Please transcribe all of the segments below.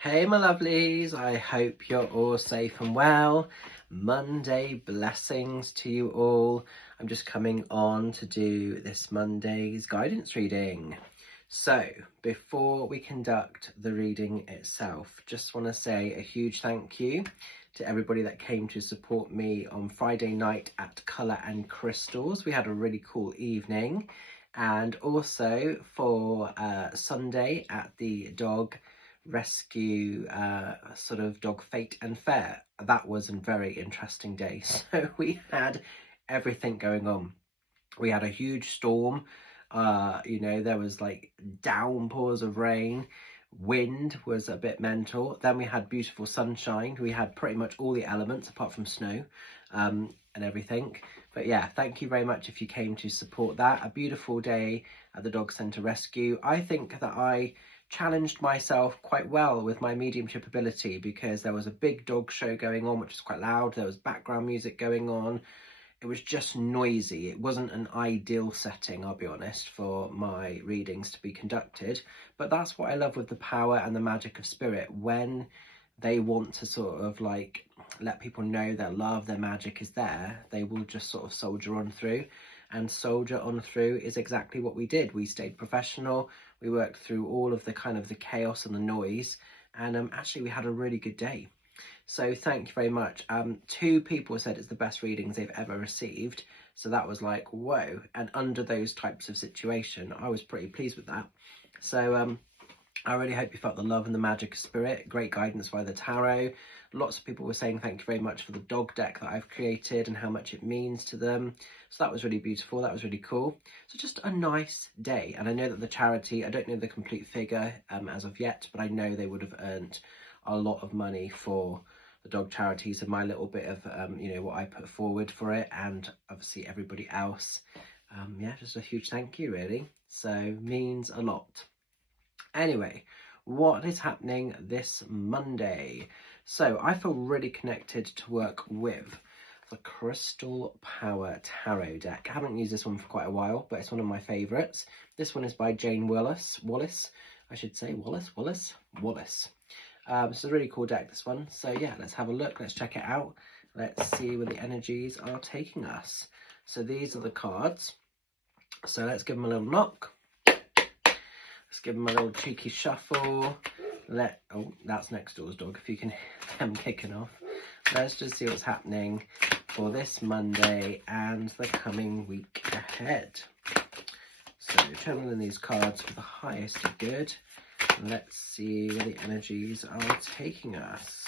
Hey my lovelies, I hope you're all safe and well. Monday blessings to you all. I'm just coming on to do this Monday's guidance reading. So before we conduct the reading itself, just want to say a huge thank you to everybody that came to support me on Friday night at Colour and Crystals. We had a really cool evening, and also for Sunday at the dog rescue sort of dog fate and fair. That was a very interesting day. So we had everything going on. We had a huge storm. There was like downpours of rain. Wind was a bit mental. Then we had beautiful sunshine. We had pretty much all the elements apart from snow and everything. But yeah, thank you very much if you came to support that. A beautiful day at the Dog Centre Rescue. I think that I challenged myself quite well with my mediumship ability, because there was a big dog show going on which was quite loud. There was background music going on. It was just noisy. It wasn't an ideal setting, I'll be honest, for my readings to be conducted. But that's what I love with the power and the magic of spirit. When they want to sort of like let people know their love, their magic is there, they will just sort of soldier on through. And soldier on through is exactly what we did. We stayed professional. We worked through all of the kind of the chaos and the noise. And actually we had a really good day. So thank you very much. 2 people said it's the best readings they've ever received. So that was like, whoa. And under those types of situation, I was pretty pleased with that. So I really hope you felt the love and the magic of spirit. Great guidance via the tarot. Lots of people were saying thank you very much for the dog deck that I've created and how much it means to them. So that was really beautiful. That was really cool. So just a nice day. And I know that the charity, I don't know the complete figure as of yet, but I know they would have earned a lot of money for the dog charities, and my little bit of what I put forward for it, and obviously everybody else. Yeah, just a huge thank you really. So means a lot. Anyway, what is happening this Monday? So I feel really connected to work with the Crystal Power Tarot deck. I haven't used this one for quite a while, but it's one of my favourites. This one is by Jane Wallace. It's a really cool deck, this one. So yeah, let's have a look. Let's check it out. Let's see where the energies are taking us. So these are the cards. So let's give them a little knock. Let's give them a little cheeky shuffle. Oh, that's next door's dog, if you can hear them kicking off. Let's just see what's happening for this Monday and the coming week ahead. So channeling these cards for the highest of good. Let's see where the energies are taking us.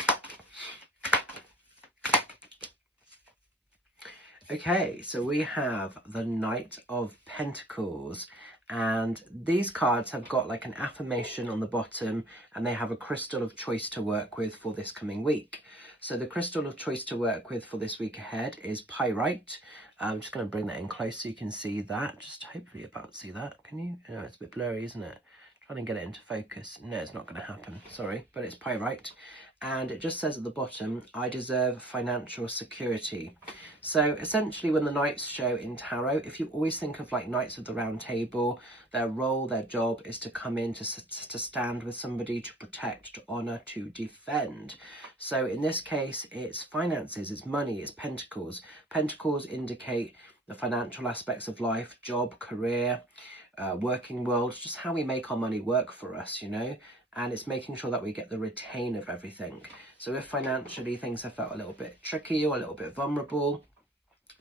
Okay, so we have the Knight of Pentacles, and these cards have got like an affirmation on the bottom, and they have a crystal of choice to work with for this coming week. So the crystal of choice to work with for this week ahead is pyrite. I'm just going to bring that in close so you can see that. Just hopefully about to see that. Can you? No, it's a bit blurry, isn't it? Trying to get it into focus. No, it's not going to happen. Sorry, but it's pyrite. And it just says at the bottom, I deserve financial security. So essentially when the knights show in tarot, if you always think of like Knights of the Round Table, their role, their job is to come in to stand with somebody, to protect, to honour, to defend. So in this case, it's finances, it's money, it's pentacles. Pentacles indicate the financial aspects of life, job, career, working world, just how we make our money work for us, and it's making sure that we get the retain of everything. So if financially things have felt a little bit tricky or a little bit vulnerable,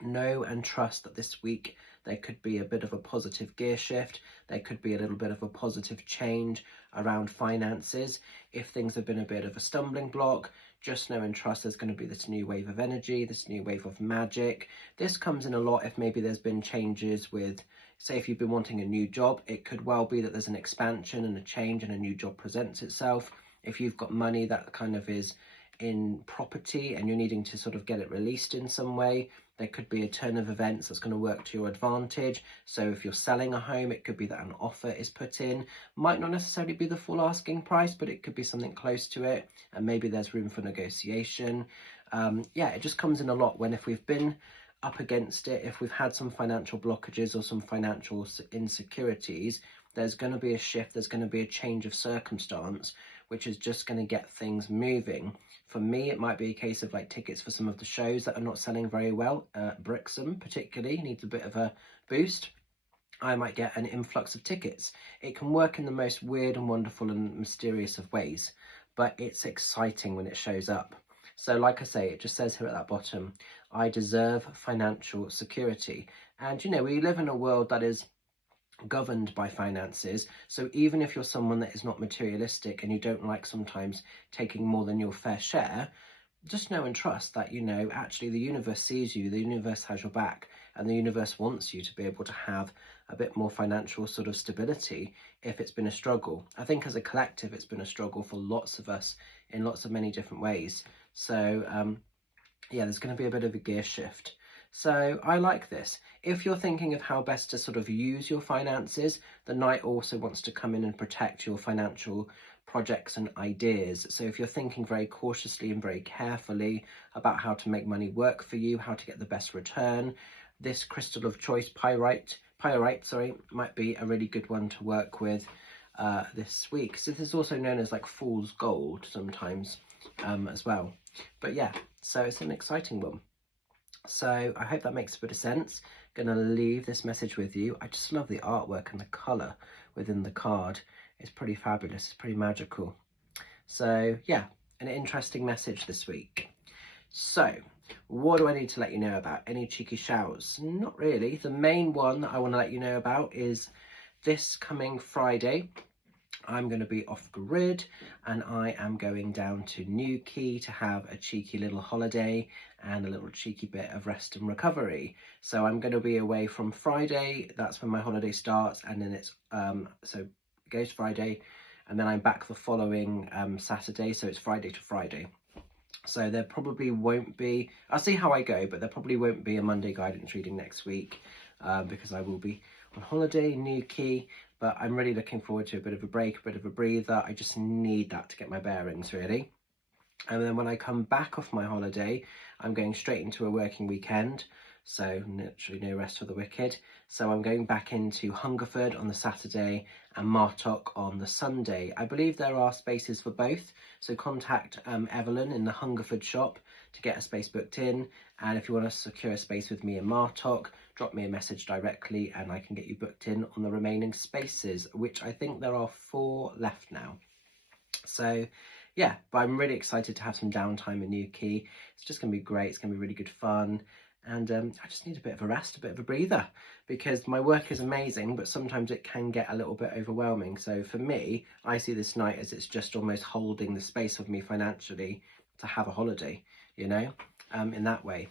know and trust that this week there could be a bit of a positive gear shift. There could be a little bit of a positive change around finances. If things have been a bit of a stumbling block, just know and trust there's going to be this new wave of energy, this new wave of magic. This comes in a lot if maybe there's been changes with, say if you've been wanting a new job, it could well be that there's an expansion and a change and a new job presents itself. If you've got money that kind of is in property and you're needing to sort of get it released in some way, there could be a turn of events that's going to work to your advantage. So if you're selling a home, it could be that an offer is put in. Might not necessarily be the full asking price, but it could be something close to it, and maybe there's room for negotiation. Yeah, it just comes in a lot when if we've been up against it, if we've had some financial blockages or some financial insecurities, there's going to be a shift, there's going to be a change of circumstance which is just going to get things moving. For me, it might be a case of like tickets for some of the shows that are not selling very well. Brixham particularly needs a bit of a boost. I might get an influx of tickets. It can work in the most weird and wonderful and mysterious of ways, but it's exciting when it shows up. So like I say, it just says here at that bottom, I deserve financial security. And you know, we live in a world that is governed by finances. So even if you're someone that is not materialistic and you don't like sometimes taking more than your fair share, just know and trust that, you know, actually the universe sees you, the universe has your back, and the universe wants you to be able to have a bit more financial sort of stability if it's been a struggle. I think as a collective, it's been a struggle for lots of us in lots of many different ways. So yeah, there's going to be a bit of a gear shift. So I like this. If you're thinking of how best to sort of use your finances, the Knight also wants to come in and protect your financial projects and ideas. So if you're thinking very cautiously and very carefully about how to make money work for you, how to get the best return, this crystal of choice, pyrite, might be a really good one to work with this week. So this is also known as like fool's gold sometimes as well. But yeah, so it's an exciting one. So I hope that makes a bit of sense. Gonna leave this message with you. I just love the artwork and the colour within the card. It's pretty fabulous, it's pretty magical. So yeah, an interesting message this week. So what do I need to let you know about? Any cheeky shouts? Not really. The main one that I want to let you know about is this coming Friday. I'm going to be off grid and I am going down to Newquay to have a cheeky little holiday and a little cheeky bit of rest and recovery. So I'm going to be away from Friday. That's when my holiday starts, and then it's so it goes Friday and then I'm back the following Saturday. So it's Friday to Friday. So there probably won't be, I'll see how I go, but there probably won't be a Monday guidance reading next week because I will be on holiday in Newquay. But I'm really looking forward to a bit of a break, a bit of a breather. I just need that to get my bearings, really. And then when I come back off my holiday, I'm going straight into a working weekend. So literally no rest for the wicked. So I'm going back into Hungerford on the Saturday and Martock on the Sunday. I believe there are spaces for both. So contact Evelyn in the Hungerford shop to get a space booked in. And if you want to secure a space with me in Martock, drop me a message directly and I can get you booked in on the remaining spaces, which I think there are 4 left now. So yeah, but I'm really excited to have some downtime in Newquay. It's just going to be great. It's going to be really good fun. And I just need a bit of a rest, a bit of a breather, because my work is amazing, but sometimes it can get a little bit overwhelming. So for me, I see this night as it's just almost holding the space of me financially to have a holiday, you know, in that way.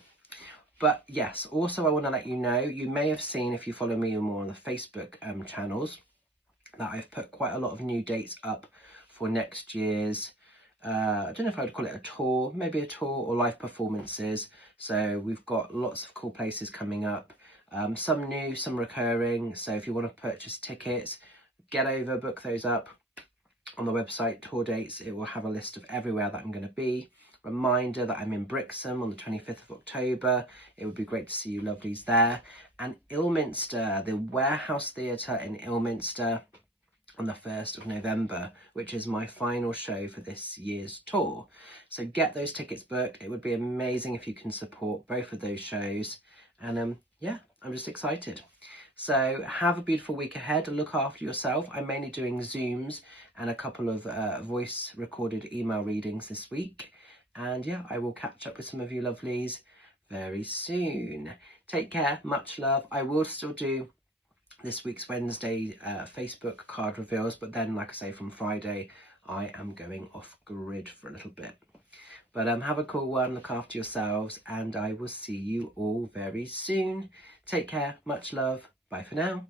But yes, also I want to let you know, you may have seen if you follow me more on the Facebook channels, that I've put quite a lot of new dates up for next year's I don't know if I'd call it a tour, maybe a tour or live performances. So we've got lots of cool places coming up, some new, some recurring. So if you want to purchase tickets, get over, book those up on the website, tour dates. It will have a list of everywhere that I'm going to be. Reminder that I'm in Brixham on the 25th of October. It would be great to see you lovelies there. And Ilminster, the Warehouse Theatre in Ilminster, on the 1st of November, which is my final show for this year's tour. So get those tickets booked. It would be amazing if you can support both of those shows. And yeah, I'm just excited. So have a beautiful week ahead. Look after yourself. I'm mainly doing Zooms and a couple of voice recorded email readings this week. And yeah, I will catch up with some of you lovelies very soon. Take care. Much love. I will still do this week's Wednesday Facebook card reveals, but then like I say, from Friday I am going off grid for a little bit. But have a cool one, look after yourselves, and I will see you all very soon. Take care, much love, bye for now.